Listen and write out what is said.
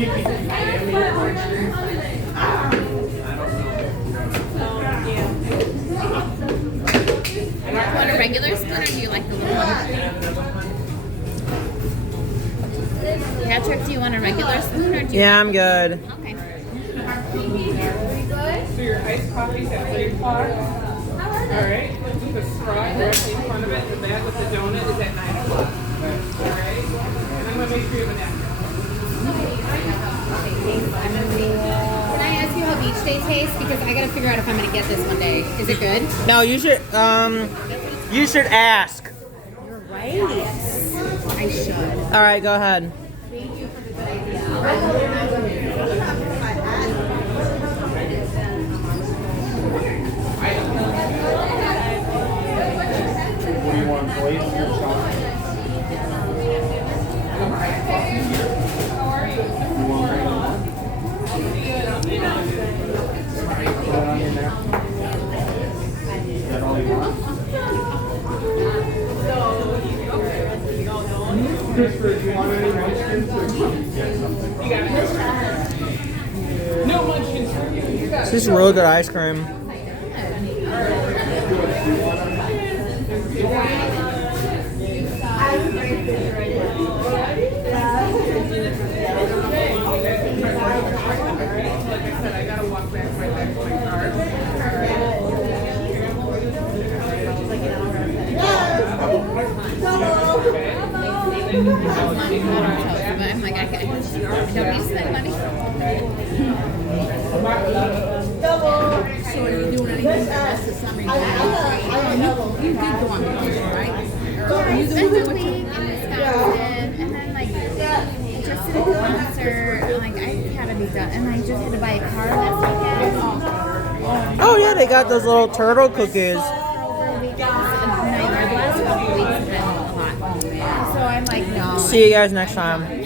Want a regular spoon or do you like the little one? Patrick, do you want a regular spoon or do you? Yeah, I'm good. Okay. So your iced coffee's at 3 o'clock. Alright, with the straw directly in front of it, and that with the donut is at 9 o'clock. Alright, and I'm gonna make sure you have a napkin. Can I ask you how beach day tastes? Because I gotta figure out if I'm gonna get this one day. Is it good? No, you should ask. You're right. I should. All right, go ahead. Thank you for the good idea. What do you want, please? Christopher, do you want any munchkins or you get something? You got it. No munchkins for you. You got This is really good ice cream. I gotta walk back to my car. But I'm like, I don't need to spend money. So are you doing anything for the rest of summer? You did go on vacation, right? You spent a week in Wisconsin, and then like just did a concert. Like I had to be done, and I just had to buy a car this weekend. Oh yeah, they got those little turtle cookies. The last couple weeks have been a lot. So I'm like, no. See you guys next time.